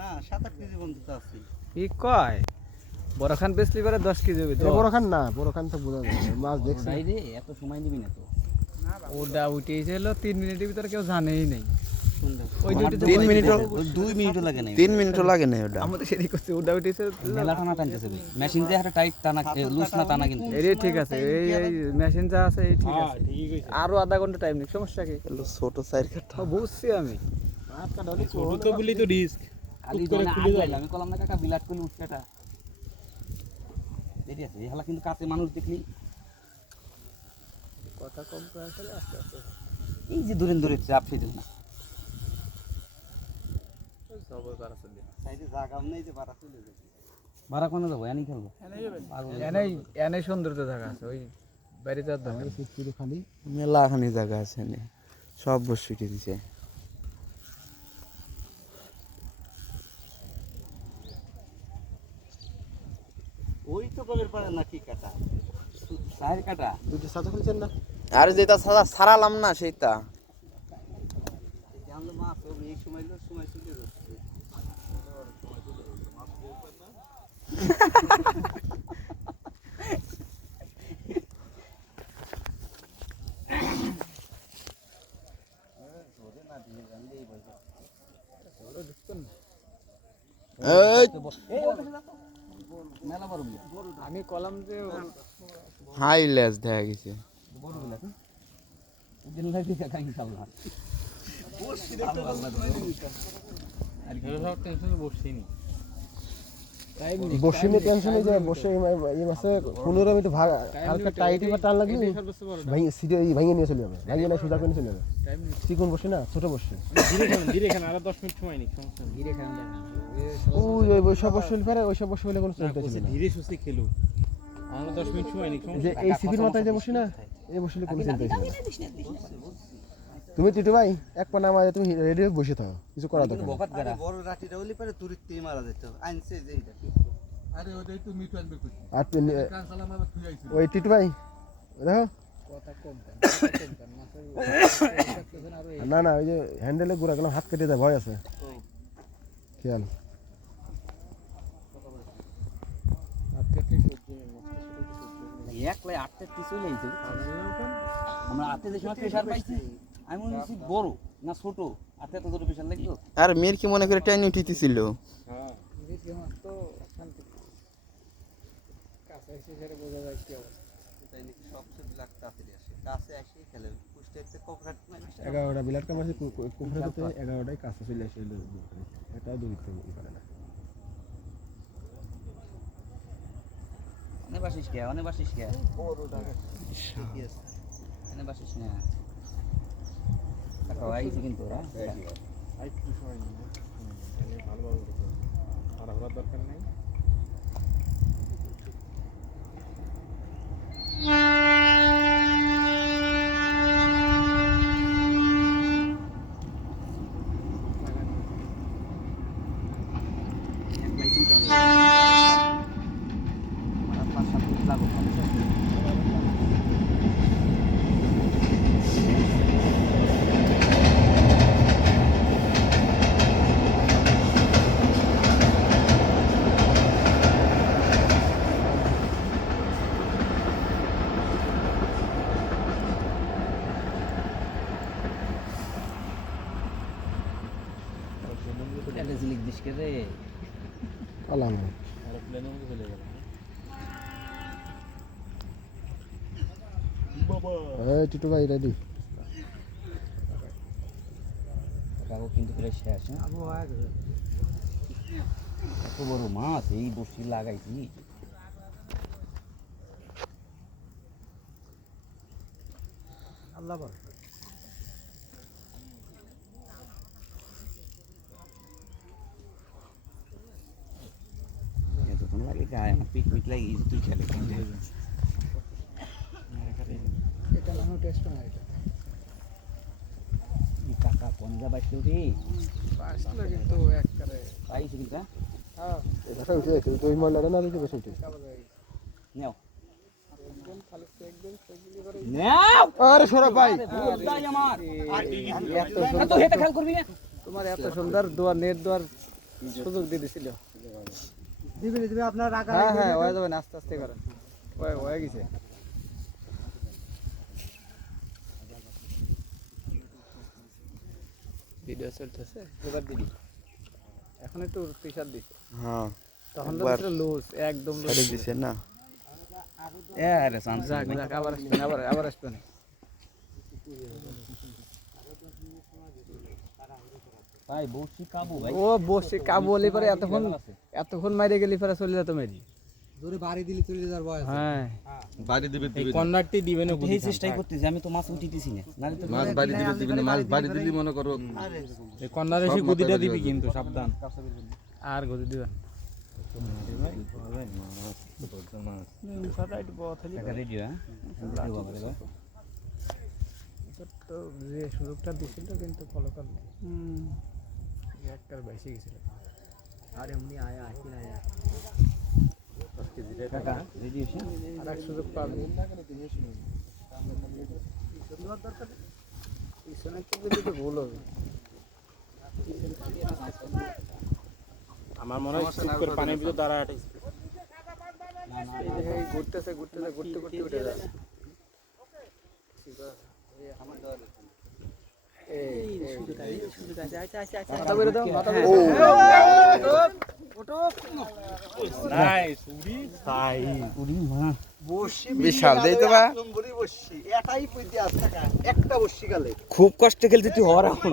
না 7-8 কেজি পর্যন্ত আছে। কি কয় বড়খান বেচলি করে 10 কেজি হবে। বড়খান না, বড়খান তো বোঝা যায় মাছ দেখছি। রে এত সময় নিবি না তো। ওটা উঠেছিল 3 মিনিটের ভিতরে কেউ জানেই নাই। ওই 3 মিনিটও 2 মিনিটও লাগে না। 3 মিনিটও লাগে না ওটা। আমাদের সেদিক করছে ওটা উঠেছে মেলা টানা টানতেছে ভাই। মেশিন দিয়ে একটা টাইট টানা লুজ না টানা কিন্তু। এই ঠিক আছে, এই মেশিন যা আছে এই ঠিক আছে। আরো আধা ঘন্টা টাইম নেই, সমস্যা কি? ছোট সাইজ কাটা বুঝছি আমি। ছোট তো বলি তো রিস্ক। খালি জনে খুলে যাবে। আমি কলাম না কাকা বিলাট করলে উঠকাটা। দেরি আছে। এই হালা কিন্তু কাছে মানুষ দেখলি কথা কম করে আসলে আস্তে আস্তে এই যে দূরে চাপ ফেলে না। সবই পারা চলে। সাইডে জায়গা নেই যে বাড়া চলে যাবে। বাড়া কোনে যাব? এনি খেলবো। এনে সৌন্দর্য জায়গা আছে, ওই বাড়িতে আর দরকার পুরো খালি মেলাখানি জায়গা আছে নে, সব বসিয়ে দিছে। ওই তো কবের পারে না কি কাটা সাইড কাটা দুটো সাথে খুলছেন না? আর যেটা সারালাম না সেইটা আমরা মাছ এই সময় চলে যাচ্ছে। মেলা বড় আমি কলাম যে হাই লেস দেখা গেছে। বড় বিলাস দিন লাগে কাকা ইনশাআল্লাহ। আর কি সব টেনশন বসছিনি। বসিনি টেনশনে যে বসে এই মাসে 15 মিনিট হালকা টাইট বা টান লাগলে ভাই সিধে ভাঙিয়ে নিয়ে চলে যাবে। ভাঙিয়ে না সুদা করে চলে যাবে। চিকন বসে না, ছোট বসে ধীরে খান আর 10 মিনিট সময় নেই, সমস্যা নেই। ধীরে খান ওই সব বসে পারে, ওই সব বসে হলে কোনো চিন্তা ছিল না। ধীরে সুস্থে খেলো, আমরা 10 মিনিট সময় নেই, যে এই সিপির মাথায় যে বসে না, এই বসলে কোনো চিন্তা ছিল না। তুমি টিটু ভাই এক পানা আমাদের তুমি রেডি হয়ে বসে থাকো, কিছু করা দরকার নেই। বড় রাটিটা হলে পরে তুরিতে মারা যেত। আইনছে যে এইটা আরে ওটাই তো মিট আনবে কই আর কান সালাম আবার তুই আইছিস ওই টিটু ভাই দেখো কথা কম কেন মাছের না না, ওই যে হ্যান্ডেলে গুড়া গেলাম, হাত কেটে দেয়, ভয় আছে খেয়াল। একলাই 8টা চলে আইছে। আমরা আতে যে সময় প্রেসার পাইছি আমি মনে হচ্ছে বড় না ছোট, আতে এত জোরে প্রেসার লাগলো। আর মেয়ের কি মনে করে টাইম উঠিতেছিল। হ্যাঁ এই মাছ তো শান্তি কাছে এসে ধরে বোঝা যায় কি অবস্থা। তাই নাকি সবচেয়ে বিলাক কাছে আসে, কাছে আসে খেলে কুষ্টিয়াতে কোকড়াট মানে 11টা বিলাট কামাছে কুফরাতে 11টায় কাছে চলে আসে, এটা দুইতে পারে না। অনেক বাসিস কে বড় টাকা ঠিকই আছে। অনেক বাসিস না কাকা আইছি কিন্তু ওরা আই কি সময় নেই, মানে ভালোভাবে আর হওয়ার দরকার নাই। একলাই চিন্তা হবে আমার 5-7 মিনিট লাগবে। এটা জিলিক দিস কে রে আলাম প্লেনের মধ্যে চলে গেল এই টিটু ভাই রেডি। কাকু কিন্তু প্রায় শেষ। এত বড় মাছ এই বসি লাগাইছি। আল্লাহ বল এতক্ষণ লাগে গায়ে আমার পিকনিক লাগে তুই খেলে এটা নানো টেস্ট না, এটা কাকা কোন যা বাইতে উঠি আসলে কিন্তু একবারে পাইছি কিন্তু হ্যাঁ এটা উঠে গেছে, ওই ময়লাটা না দিতে বসে উঠে। নাও একদম খালি একদম সেগুলি করে নাও আরে সৌরভ ভাই দাই আমার এত তো হেতে খেয়াল করবি না। তোমার এত সুন্দর দুয়ার নেট দুয়ার সুযোগ দিয়ে দিছিল দিবে আপনার রাখা হ্যাঁ হ্যাঁ হয়ে যাবে আস্তে আস্তে করেন হয়ে গেছে ভিডিও চলতেছে এবার দিবি এখন একটু প্রেসার দিছে হ্যাঁ তখন তো একবার ছিল লুজ একদম লুজ ছেড়ে দিছে না আরে চান্স যাক যাক আবার আসবেন আবার আসবেন ভাই বসি কাবু ভাই ও বসে কাবু হলে পরে এতক্ষণ মাইরে গেলি পরে চলে যেত মেরি জোরে বাড়ি দিলি চলে যাওয়ার বয়স হ্যাঁ বাড়ি দিবে এই কর্নারটি দিবে না এই চেষ্টাই করতেছি আমি তো মাছ উঠিতেছি না নালে তো মাছ বাড়ি দিবে না মাছ বাড়ি দিলি মনে করো এই কর্নারে এসে গদিটা দিবি কিন্তু সাবধান আর গদি দিবেন রেডি হ্যাঁ তো যে সুযোগটা দিছিল কিন্তু ফলো করলে একটা বেশি গেছিল আরে এমনি আয়া আসি না আয়া কাকা রেডি হইছে আর এক সুযোগ পাবে পিছনে তো দিতে ভুল হবে আমার মনে হয় চুপ পানির ভিতর দাঁড়া এই ঘুরতেছে ঘুরতে ঘুরতে উঠে যাবে বিশাল দেই তো বা এটাই পইতে আছে একটা বসি গেলে খুব কষ্টে খেলতে তুই হওয়ার এখন